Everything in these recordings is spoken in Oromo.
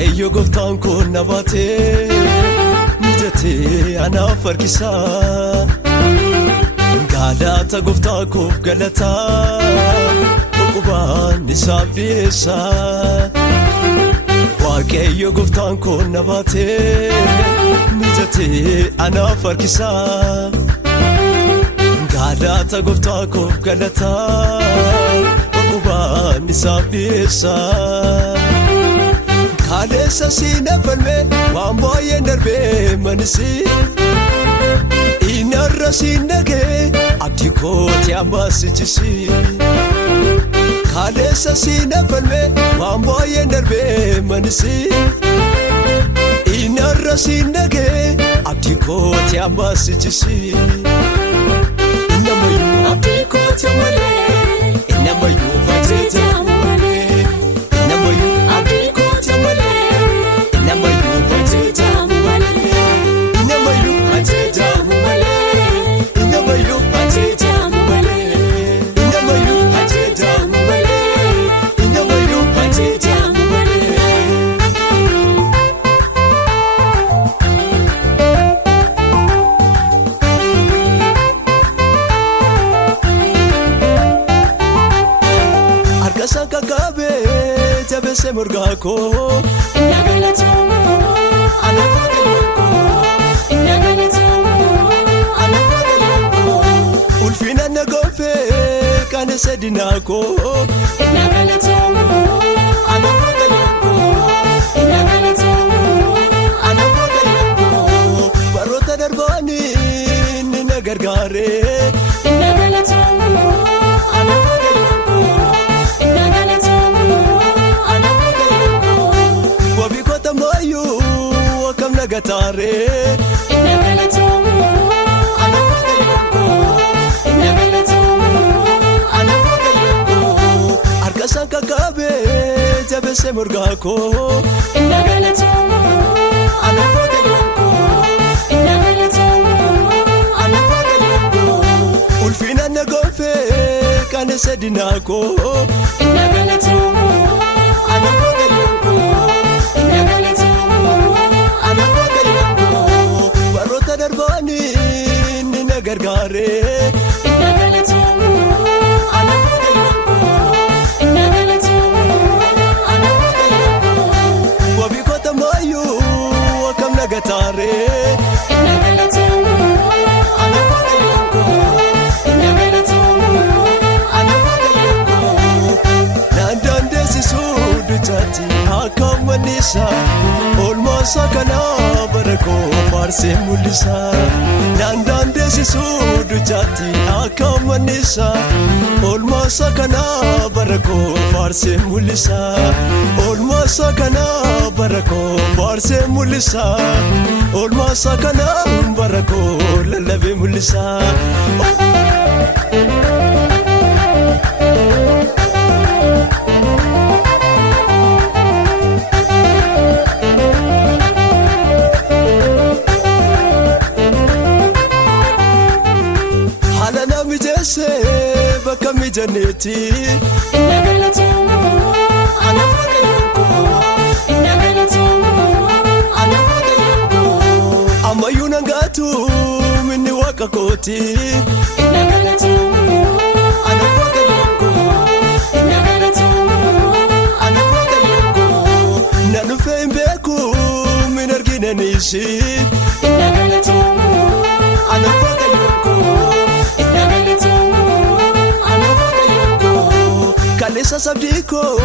waaqayyo gooftaan kun na baatee mijatee anaaf harkisaa galata gooftaa koof galataa boqubaan isaaf dhiyeessaa waaqayyo gooftaan kun na baatee mijatee anaaf harkisaa galata gooftaa koof galataa boqubaan isaaf dhiyeessaa Kaleessa siina falme waan baay'een darbee manisi inarra siindagee abdii kooti ammaasichisi Kaleessa siina falme waan baay'een darbee manisi inarra siindagee abdii kooti ammaasichisi Inamayyuu abdii kooti malee inamayyuu bateeta malee inamayyuu abdii kooti malee inamayyuu bateeta malee inamayyuu bateeta malee inamayyuu bateeta malee inamayyuu bateeta malee inamayyuu bateeta Arkasaka kabe jabese morgako inagalatomo anafodelako inagalatomo anafodelako ulfina nagofe kanese dinako inagalatomo anafodelako inagalatomo anafodelako barota darbani ninagargare inagalatomo anafodelako Wabikota mayu wakam nagatare inagalatomo anafodelako inagalatomo anafodelako Arkasaka kabe jabese morgako inagalatomo anafodelako inagalatomo anafodelako ulfina nagofe kanese dinako inagalatomo anafodelako inagalatomo anafodelako barota darbani ninagargare inagalatomo anafodelako inagalatomo anafodelako wabikota mayu wakam nagatare inagalatomo anafodelako inagalatomo anafodelako nandandesisu duchati akamanisa olmasa kana barako farse mulisa nandandesisu duchati akamanisa olmasa kana barako farse mulisa olmasa kana barako farse mulisa olmasa kana barako lalabe mulisa Bakami janeti inagalatomo anafodelako inagalatomo anafodelako amayuna ngatu mini wakakoti inagalatomo anafodelako inagalatomo anafodelako nanufe mbeku minargine nishi inagalatomo anafodelako inagalatomo Kalesa sabdiko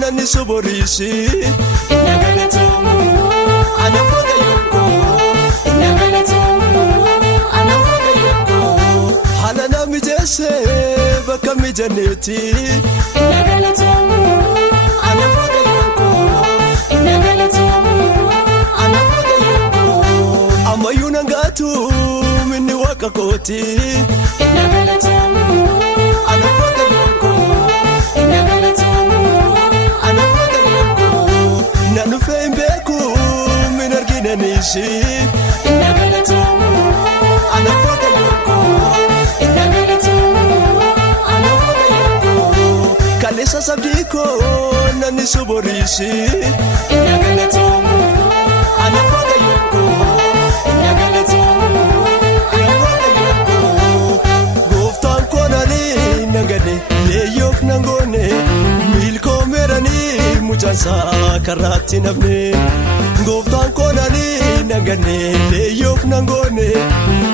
nani soborisi inagalatomo anafodelako inagalatomo anafodelako halana mijese bakami janeti inagalatomo anafodelako inagalatomo anafodelako amayuna ngatu mini wakakoti inagalatomo anafodelako inagalatomo anafodelako nanufe mbeku minargine nishi inagalatomo anafodelako inagalatomo anafodelako Kalesa sabdiko nani soborisi inagalatomo mucaasaa karraatti namne gooftaan koonanii nanganne leeyyoof nangoone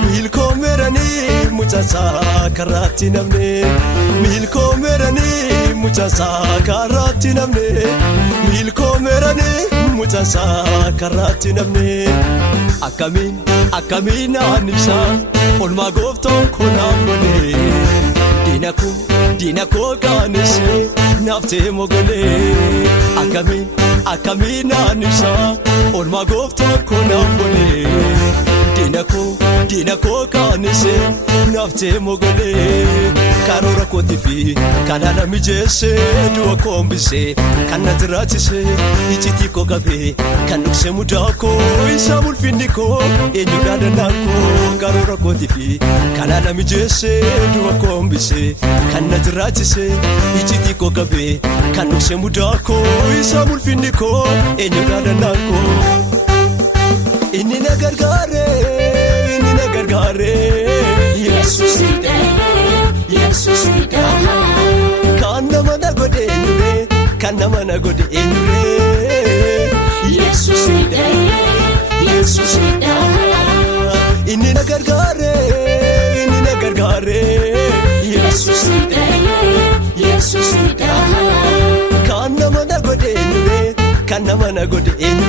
milkoomeranii mucaasaa karraatti namne milkoomeranii mucaasaa karraatti namne milkoomeranii mucaasaa karraatti namne akkamiin naan ibsa olmaa gooftaan koonaaf godhe diina koo qaanessee naaftee mogolee akkamiin naan ibsa olmaa gooftaan koonaaf godhe diina koo qaanessee naaftee mogolee karoora kootii fi kan haala mijeessee du'a koo hambisee kan na jiraachisee icciitii koo qabee kan dhugsee mudaa koo isaa ulfinni koo eenyudha dandaa koo karoora kootii fi kan haala mijeessee du'a koo hambisee kan na jiraachisee icciitii koo qabee kan dhugsee mudaa koo isaa ulfinni koo eenyudha dandaa koo inni na gargaare Yesuusidha kan nama na godhe eenyuree Yesuusidha inni na gargaare Yesuusidha kan nama na godhe eenyuree